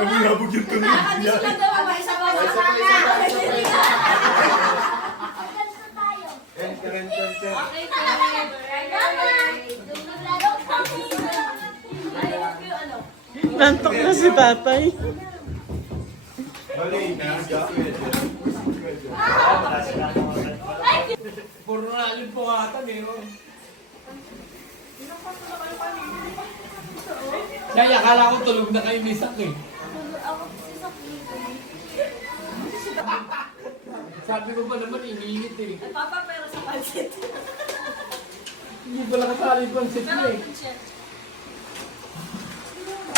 Nabulabog yung tunog niya. Nantok na si tatay. Puro na alin po kata, meron. Kaya akala ko tulog na kayo ni Sak eh. Sabi ko pa naman, iniinit eh. Papa, pero sa pansit. Hindi pala kasali yung pansit niya eh.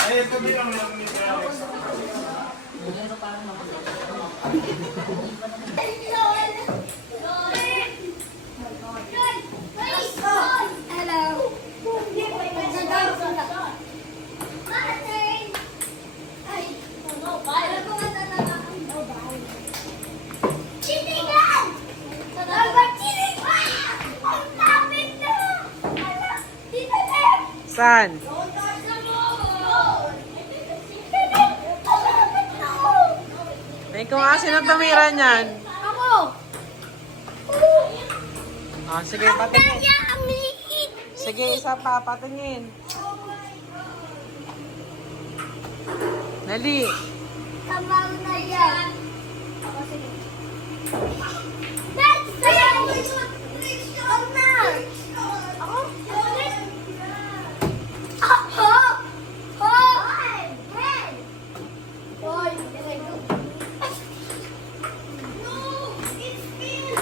Ay, ito din ang lang ni Travis. Saan? May kung asin ang tumira niyan. Ako! Ah, sige, patingin. Sige, isa pa, patingin. Dali. Kamang na yan. Ako, sige. Next! Ako na! Ako? Ako! Hoy! Hey! Hoy! No! It's Phil!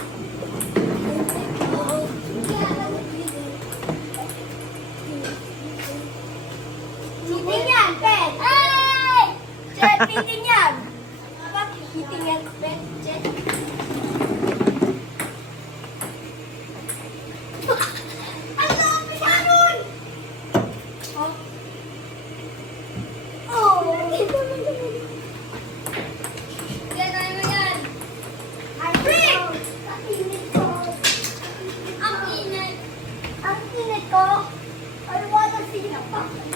Cheating yan, Pen! Hey! Jet, cheating yan! Bakit cheating yan, Pen? Jet? Ang lapis ka nun! Oh! Gano'n mo yan! Rick! Ang init ko! Ang init! Ang init ko! I wanna see the fucking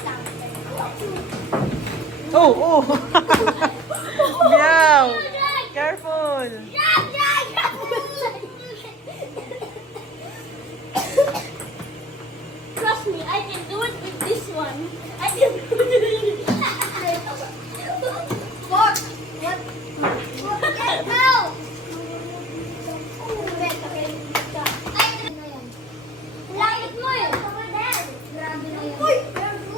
Oh, oh. Meow. Careful. Trust me, I can do it with this one. I can do it. What? What? What? No! Langit mo eh. Grabe na yan. Uy!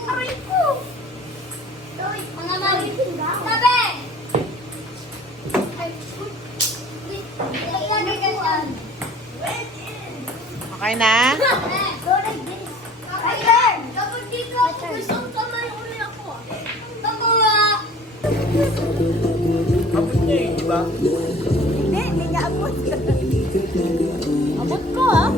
Aray ko! Mga mali. Tabi! Ay, ilagay ka dyan. Okay na? Go like this. Ayan! Kapag dito ako, gusto ko kamay uli ako. Tama nga! Kapag niya eh, diba? wala. Hindi niya abot. Abot ko ah.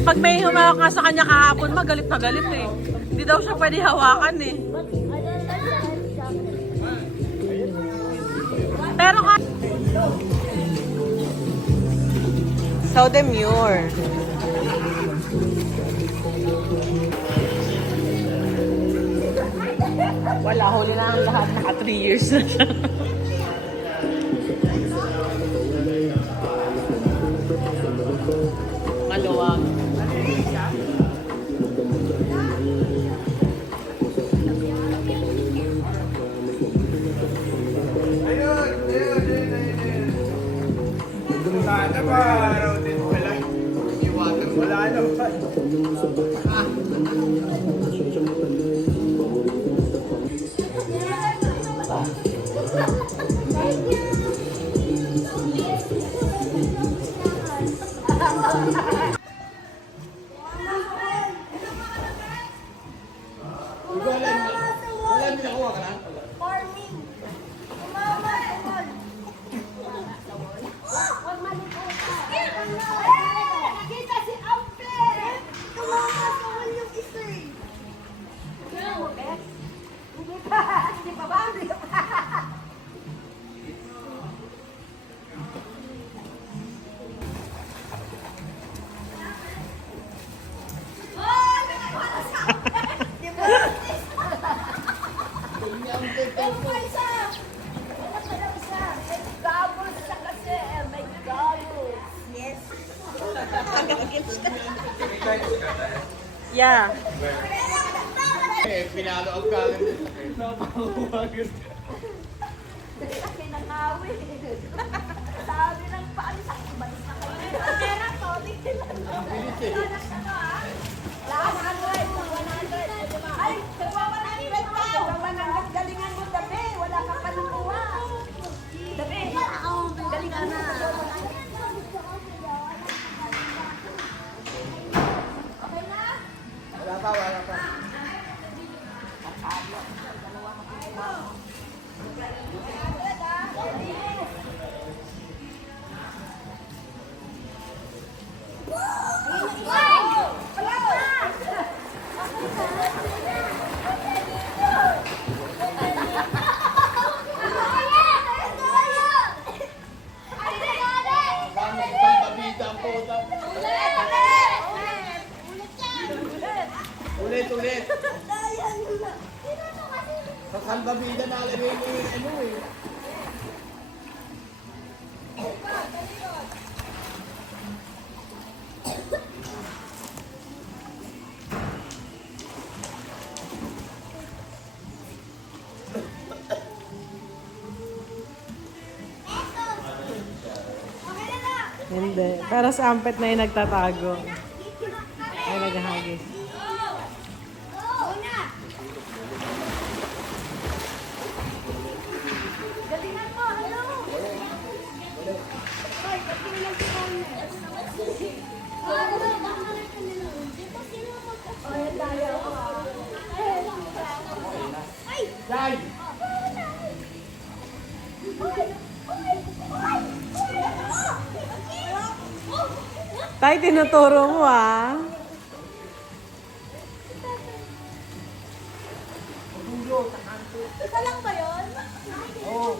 Pag may humawak nga sa kanya kahapon, magalit na galit eh. Hindi daw siya pwede hawakan eh. Pero ka... So demure. Wala, huli na ang lahat. Naka 3 years na siya. Maluwag. Sana ba araw din wala. Iwanan wala naman. Wala din nakuha ka na? Farming. Mama, wag. Wag maliputan. Kita si Ampe. Tumama sa yung isa eh. Hindi pa. Hindi pa ba? Hindi pa. Yeah. Pinalo ang kalan. Napahuwagin. Pinangawi. Sabi ng paalis ako, balis na kayo. Pera to, tingin lang. Lakas ano eh, 100. Ay, nagwa 100 ka. Galingan mo dabi, wala ka pa nakuha. Dabi, galingan na. Okay na? Wala pa, wala pa. Ulit. Sa salbabida na alam yung ano eh. Hindi. Pero sa ampet na yung nagtatago. Ay, naghahagis. Galingan mo, ano? Ay, galingan si Carmen. Oh, yan tayo. Ay! Jai! Tay, tinuturo mo ah. Isa lang ba yun? Oo.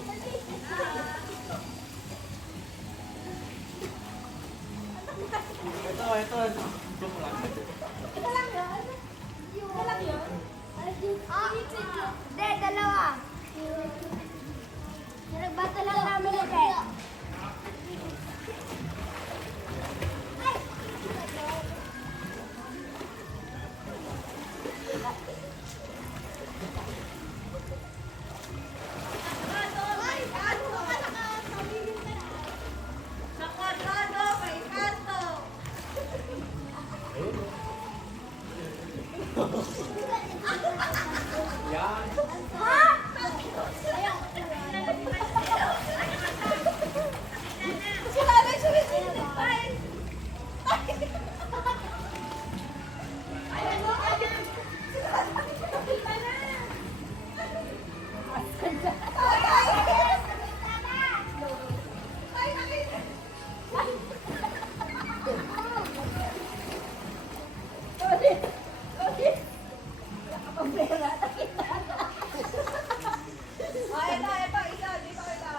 Ito. Joke lang. Isa lang yun? Isa lang yun? Hindi, dalawa. Nagbato lang namin ulit.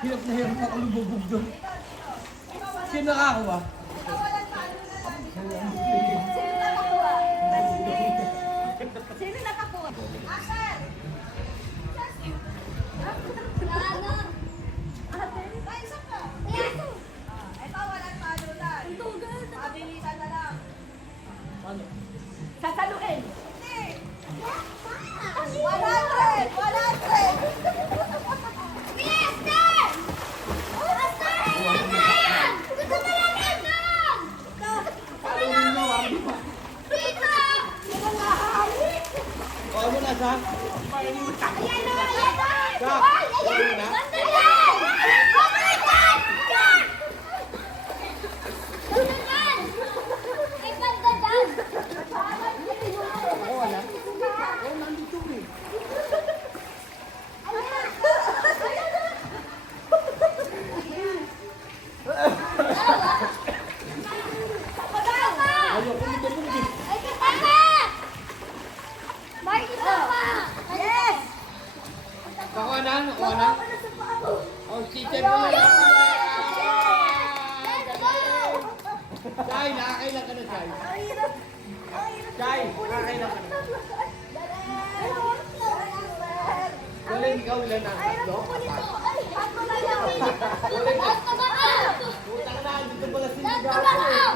Hirap na hirap ako lumubog doon. Sino nakakuha? Sino nakakuha? Asan? Ano? Ay, isa pa. Ito, walang panulan. Ang tugal. Mabilisan na lang. Ano? Sasaluin. Hindi. 100! 100! Mister! Mister! Ayan! Gusto mo lang ito! Dito! O, ano na, Sam? Ayan na! Ayan na! Sak! Ay, ayan! Bandayan! Bandayan! Sak! Bandayan! May bandayan! Ako wala. Oo, nandito eh. Ayaw ko lumubog eh. Yes! Nakuha na? Nakuha na? O, teacher mo na. Chay, nakakailan ka na, Chay. Chay, nakakailan ka na. Galing ikaw ilan ang tatlo? Putang na, dito pala si Gato eh.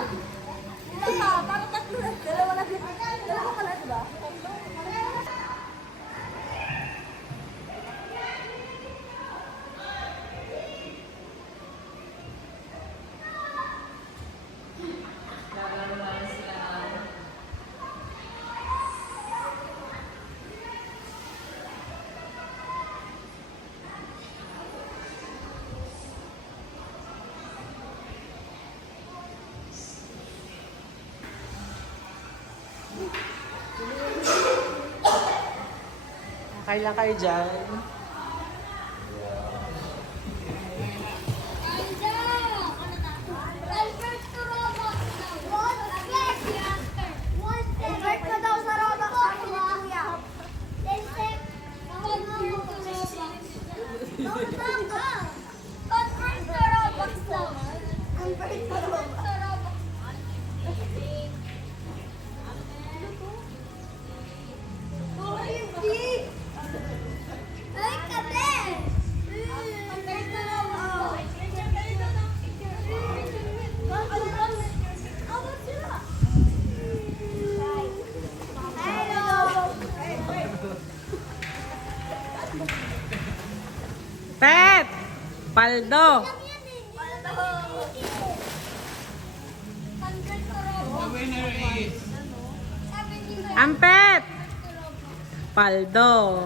Okay lang kayo dyan. Convert ka daw sa Roblox, sabi ni Kuya. Convert sa Roblox daw. Convert sa Roblox. OMG! Ay, kape! Convert sa Roblox. Awat sila. Hello! Pet! Paldo! The winner is... Ang pet! Paldo!